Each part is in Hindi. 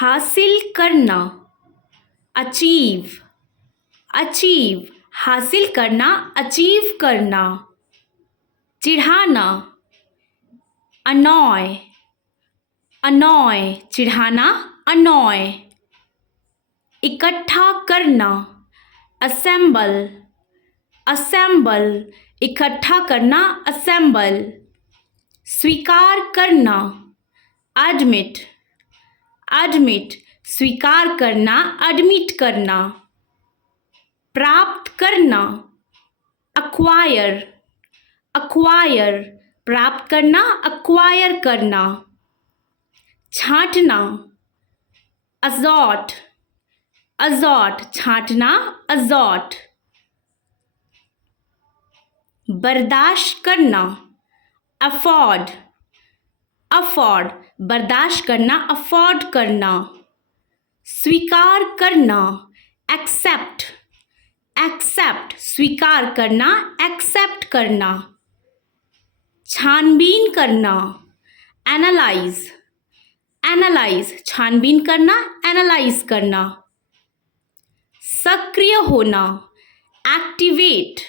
हासिल करना, अचीव, अचीव, हासिल करना, अचीव करना। चिढ़ाना, अनॉय, अनॉय, चिढ़ाना, अनॉय। इकट्ठा करना, असेंबल, असेंबल, इकट्ठा करना, असेंबल। स्वीकार करना, एडमिट, एडमिट, स्वीकार करना, एडमिट करना। प्राप्त करना, अक्वायर, अक्वायर, प्राप्त करना, अक्वायर करना। छांटना, अजॉट, अजॉट, छांटना, अजॉट। बर्दाश्त करना, अफोर्ड, अफोर्ड, बर्दाश्त करना, अफोर्ड करना। स्वीकार करना, एक्सेप्ट, एक्सेप्ट, स्वीकार करना, एक्सेप्ट करना। छानबीन करना, एनालाइज, एनालाइज, छानबीन करना, एनालाइज करना। सक्रिय होना, एक्टिवेट,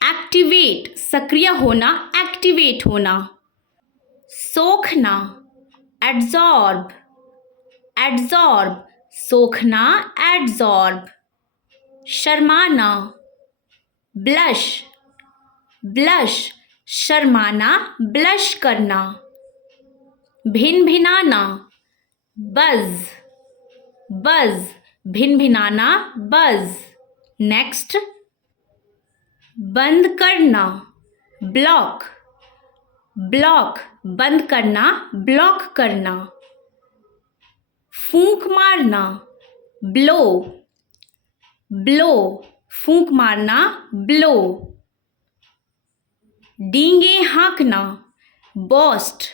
एक्टिवेट, सक्रिय होना, एक्टिवेट होना। सोखना, एड्जॉर्ब, एड्जॉर्ब, सोखना, एड्जॉर्ब। शर्माना, ब्लश, ब्लश, शर्माना, ब्लश करना। भिन भिनाना, बज, बज, भिन भिनाना, बज। नेक्स्ट, बंद करना, ब्लॉक, ब्लॉक, बंद करना, ब्लॉक करना। फूंक मारना, ब्लो, ब्लो, फूंक मारना, ब्लो। डींगे हाँकना, बॉस्ट,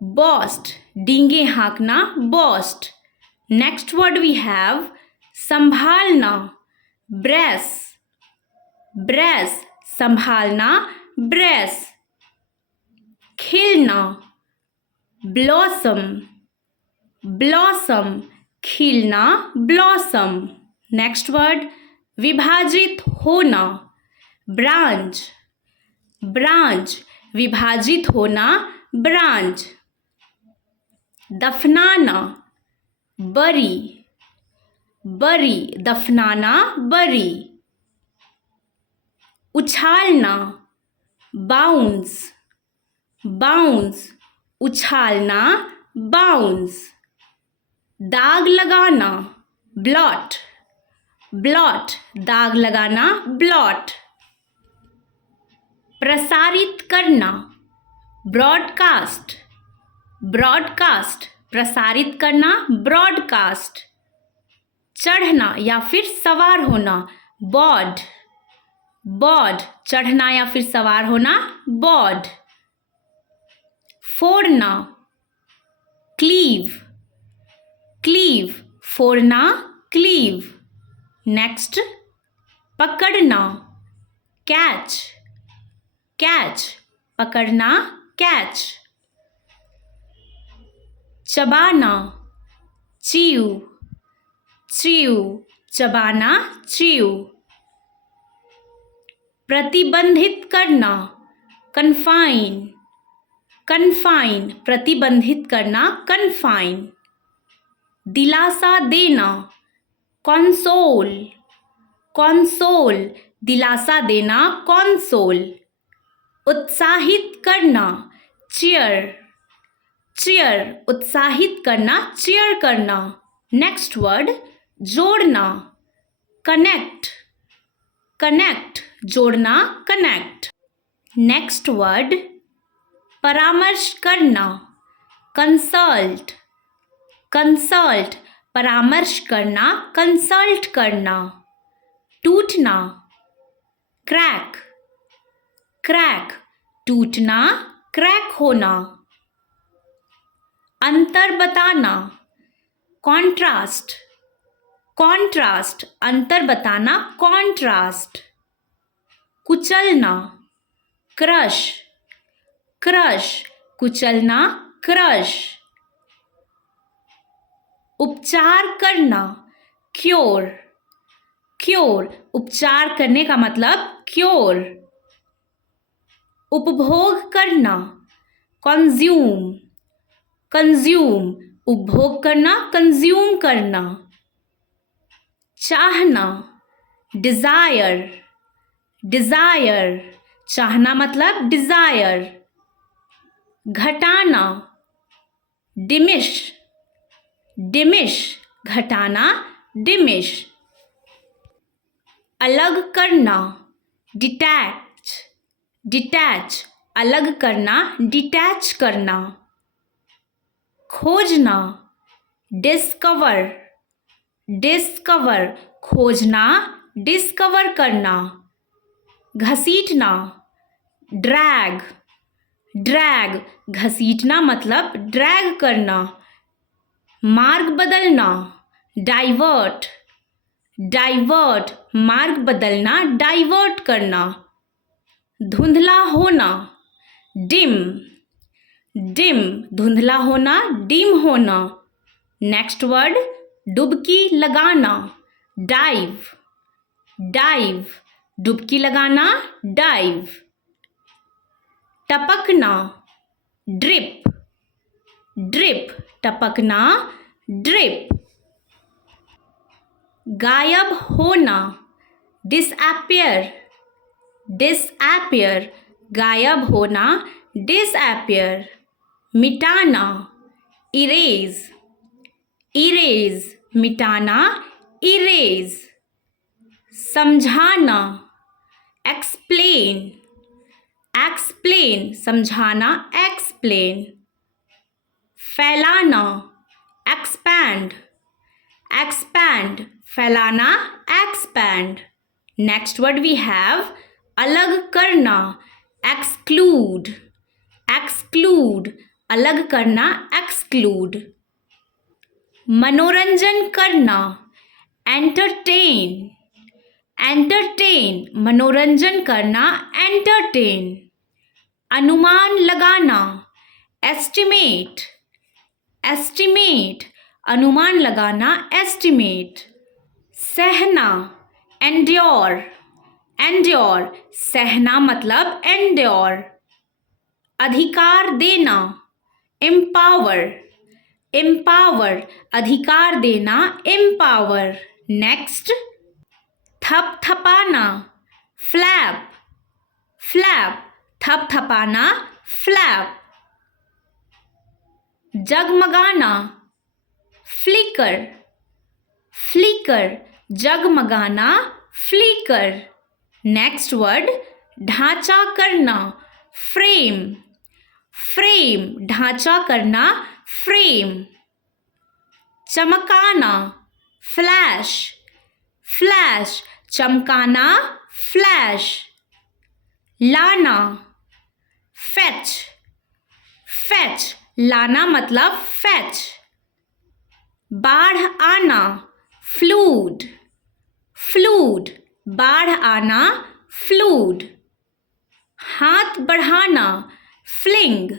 बॉस्ट, डींगे हाँकना, boast. Next word we have संभालना, ब्रेस, ब्रेस, संभालना, ब्रेस। खिलना, ब्लॉसम, ब्लॉसम, खिलना, ब्लॉसम। नेक्स्ट वर्ड विभाजित होना, ब्रांच, ब्रांच, विभाजित होना, ब्रांच। दफनाना, बरी, बरी, दफनाना, बरी। उछालना, बाउंस, बाउंस, उछालना, बाउंस। दाग लगाना, ब्लॉट, ब्लॉट, दाग लगाना, ब्लॉट। प्रसारित करना, ब्रॉडकास्ट, ब्रॉडकास्ट, प्रसारित करना, ब्रॉडकास्ट। चढ़ना या फिर सवार होना, बॉर्ड, बॉर्ड, चढ़ना या फिर सवार होना, बॉर्ड। फोड़ना, क्लीव, क्लीव, फोड़ना, क्लीव। नेक्स्ट, पकड़ना, कैच, कैच, पकड़ना, कैच। चबाना, च्यू, च्यू, चबाना, च्यू। प्रतिबंधित करना, कन्फाइन, कन्फाइन, प्रतिबंधित करना, कन्फाइन। दिलासा देना, कंसोल, कंसोल, दिलासा देना, कंसोल। उत्साहित करना, चीयर, चीयर, उत्साहित करना, चीयर करना। नेक्स्ट वर्ड जोड़ना, कनेक्ट, कनेक्ट, जोड़ना, कनेक्ट। नेक्स्ट वर्ड परामर्श करना, कंसल्ट, कंसल्ट, परामर्श करना, कंसल्ट करना। टूटना, क्रैक, क्रैक, टूटना, क्रैक होना। अंतर बताना, कॉन्ट्रास्ट, कॉन्ट्रास्ट, अंतर बताना, कॉन्ट्रास्ट। कुचलना, क्रश, क्रश, कुचलना, क्रश। उपचार करना, क्योर, क्योर, उपचार करने का मतलब क्योर। उपभोग करना, कंज्यूम, कंज्यूम, उपभोग करना, कंज्यूम करना। चाहना, डिजायर, डिजायर, चाहना मतलब डिजायर। घटाना, डिमिश, डिमिश, घटाना, डिमिश। अलग करना, डिटैच, डिटैच, अलग करना, डिटैच करना। खोजना, डिस्कवर, डिस्कवर, खोजना, डिस्कवर करना। घसीटना, ड्रैग, ड्रैग, घसीटना मतलब ड्रैग करना। मार्ग बदलना, डाइवर्ट, डाइवर्ट, मार्ग बदलना, डाइवर्ट करना। धुंधला होना, डिम, डिम, धुंधला होना, डिम होना। नेक्स्ट वर्ड, डुबकी लगाना, डाइव, डाइव, डुबकी लगाना, डाइव। टपकना, ड्रिप, ड्रिप, टपकना, ड्रिप। गायब होना, डिसअपियर, डिसअपियर, गायब होना, डिसअपियर। मिटाना, इरेज, इरेज, मिटाना, इरेज। समझाना, एक्सप्लेन, एक्सप्लेन, समझाना, एक्सप्लेन। फैलाना, एक्सपैंड, एक्सपैंड, फैलाना, expand. Next word we have अलग करना, एक्सक्लूड, एक्सक्लूड, अलग करना, एक्सक्लूड। मनोरंजन करना, एंटरटेन, एंटरटेन, मनोरंजन करना, एंटरटेन। अनुमान लगाना, एस्टिमेट, एस्टिमेट, अनुमान लगाना, एस्टिमेट। सहना, एंड्योर, एंड्योर, सहना मतलब एंड्योर। अधिकार देना, एम्पावर, एम्पावर, अधिकार देना, एम्पावर। नेक्स्ट, थपथपाना, फ्लैप, फ्लैप, थपथपाना, फ्लैप। जगमगाना, फ्लिकर, फ्लिकर, जगमगाना, फ्लिकर। नेक्स्ट वर्ड, ढांचा करना, फ्रेम, फ्रेम, ढांचा करना, फ्रेम। चमकाना, फ्लैश, फ्लैश, चमकाना, फ्लैश। लाना, फेच, फेच, लाना मतलब फेच। बाढ़ आना, फ्लूड, फ्लूड, बाढ़ आना, फ्लूड। हाथ बढ़ाना, फ्लिंग,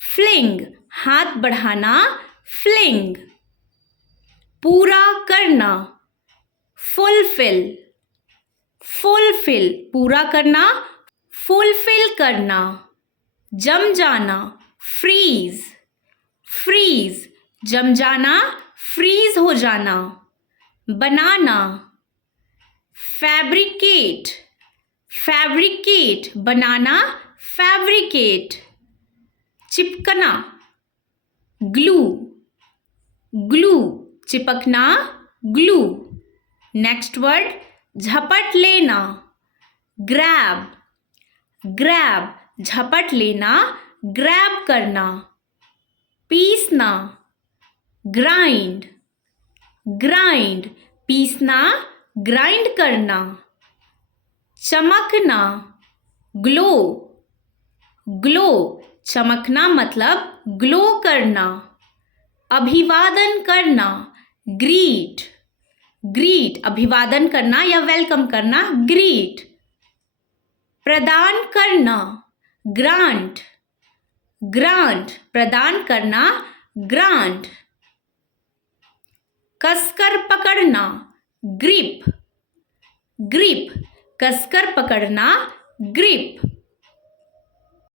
फ्लिंग, हाथ बढ़ाना, फ्लिंग। पूरा करना, फुलफिल, फुलफिल, पूरा करना, फुलफिल करना। जम जाना, फ्रीज, फ्रीज, जम जाना, फ्रीज हो जाना। बनाना, फैब्रिकेट, फैब्रिकेट, बनाना, फैब्रिकेट। चिपकना, ग्लू, ग्लू, चिपकना, ग्लू। नेक्स्ट वर्ड, झपट लेना, ग्रैब, ग्रैब, झपट लेना, ग्रैब करना। पीसना, ग्राइंड, ग्राइंड, पीसना, ग्राइंड करना। चमकना, ग्लो, ग्लो, चमकना मतलब ग्लो करना। अभिवादन करना, ग्रीट, ग्रीट, अभिवादन करना या वेलकम करना, ग्रीट। प्रदान करना, ग्रांट, ग्रांट, प्रदान करना, ग्रांट। कसकर पकड़ना, ग्रिप, ग्रिप, कसकर पकड़ना, ग्रिप।